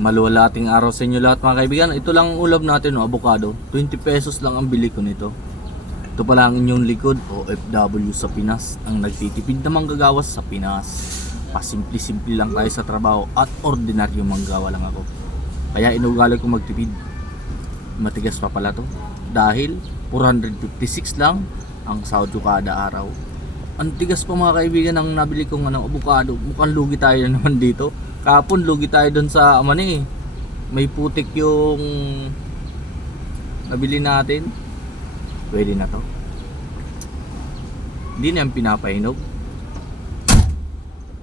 Maluwalating araw sa inyo lahat mga kaibigan. Ito lang ang ulam natin, no, avocado. 20 pesos lang ang bili ko nito. Ito pala ang inyong likod, OFW sa Pinas. Ang nagtitipid na manggagawas sa Pinas. Pasimple-simple lang tayo sa trabaho at ordinaryo manggawa lang ako. Kaya inugali ko magtipid. Matigas pa pala to. Dahil 456 lang ang sahod ko kada araw. Ang tigas pa mga kaibigan ang nabili kong ano, avocado. Mukhang lugi tayo naman dito. Kapon lugi tayo doon sa amani eh. May putik yung nabili natin. Pwede na to. Hindi na yung pinapahinog.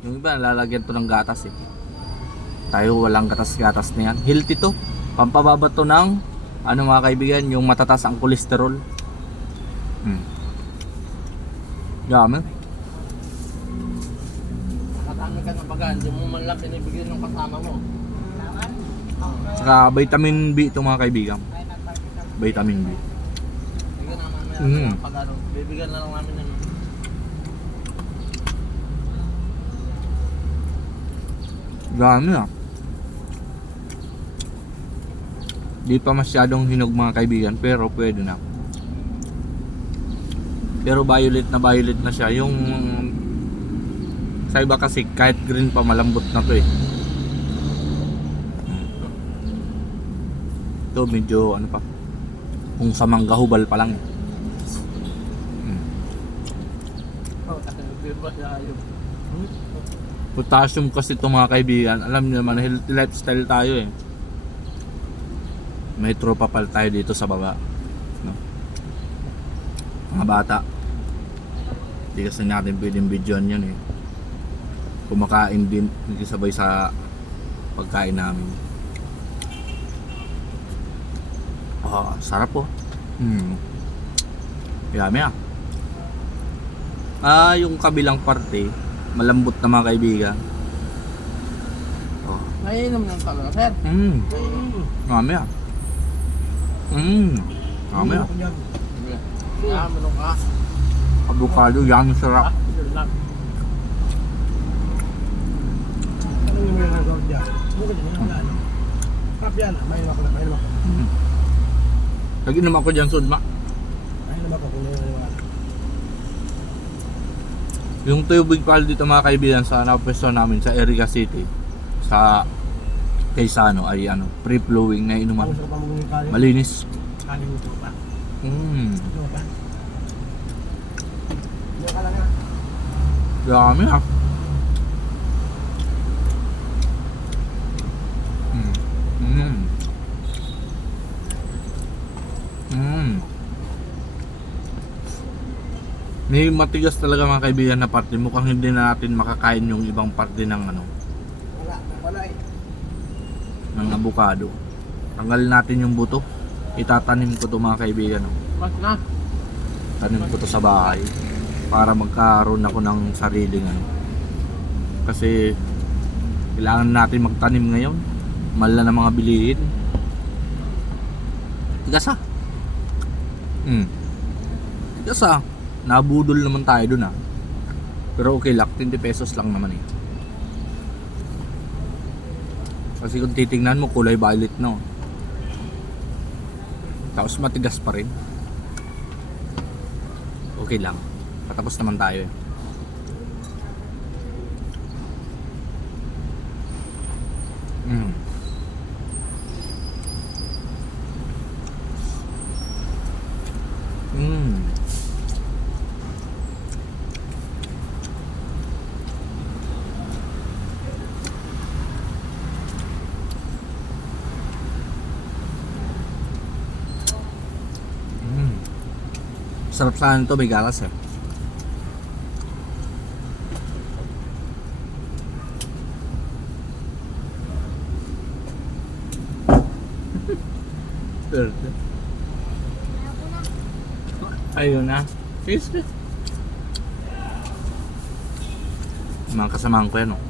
Yung iba lalagyan to ng gatas eh. Tayo walang gatas-gatas na yan. Healthy to. Pampababa to ng ano mga kaibigan, yung matatas ang kolesterol. Hmm. Dami. Matami ka ng baga, hindi mo man lang ng kasama mo. Saka vitamin B ito mga kaibigan. Vitamin B. Bigyan naman namin Mm. ng pag-ano. Bibigyan na lang namin ng Dami ah. Di pa masyadong hinog mga kaibigan pero pwede na. Pero violet na violet na siya. Yung sa iba kasi kahit green pa malambot na to eh. Ito medyo ano pa. Kung sa manggahubal pa lang. eh. Mm. Oh, kasi bibigyan siya yung Potassium kasi ito mga kaibigan. Alam niyo naman, healthy lifestyle tayo eh. May tropa pala tayo dito sa baba. No? Mga bata. Hindi kasi natin pwedeng videoan yun eh. Kumakain din, sabay sa pagkain namin. Ah, sarap po. Hmm. Yummy ah. Ah, yung kabilang parte, malambot na mga kaibigan. Oh. Naiinom ng talo, sir. Mm. Mami ah. Mm. Mami ah. Avocado, yan sarap. Ah, yun lang. Ano yung mga nagawa dyan? Bukod mo yung ano. Kapyan, may naman ako na, may ako. Mm. Nag-inom ako dyan, Sudma. May ako kung nangyayawala. Yung tubig pala dito mga kaibigan sa napwesto namin sa Erica City sa Quezano ay ano, free flowing na Ang inuman. sarap ang mga kanin. Malinis. Kanin ito pa. Mm. Ito pa. Ito ka lang ha. Dami ah. Mm. Mm. Mm. May matigas talaga mga kaibigan na parte. Mukhang hindi na natin makakain yung ibang parte ng ano, Wala, wala eh. ng avocado. Tanggalin natin yung buto. Itatanim ko to mga kaibigan. oh. Mas na. Tanim ko to sa bahay para magkaroon ako ng sariling ano. Kasi kailangan natin magtanim ngayon. Mahal na ng mga bilihin. Tigas ah. Hmm. Tigas ah. Nabudol naman tayo dun ah. Pero okay lang, 20 pesos lang naman eh. Kasi kung titingnan mo, kulay violet na oh. Tapos matigas pa rin. Okay lang. Patapos naman tayo eh. Mm. Mm. Sarap sana nito, may galas eh. Verde. Ayun na. Mga kasamahan ko yan, oh.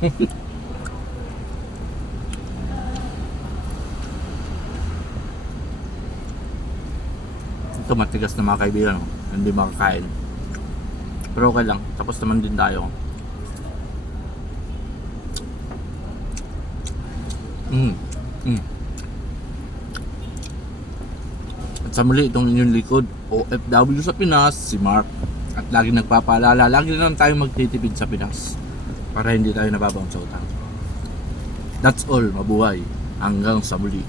Ito matigas na mga kaibigan, oh. hindi makakain. Pero okay lang, tapos naman din tayo. Mm. Mm. At sa muli, itong inyong likod, OFW sa Pinas, si Mark. At lagi nagpapaalala, lagi na lang tayo magtitipid sa Pinas para hindi tayo nababaon sa utang. That's all, mabuhay. Hanggang sa muli.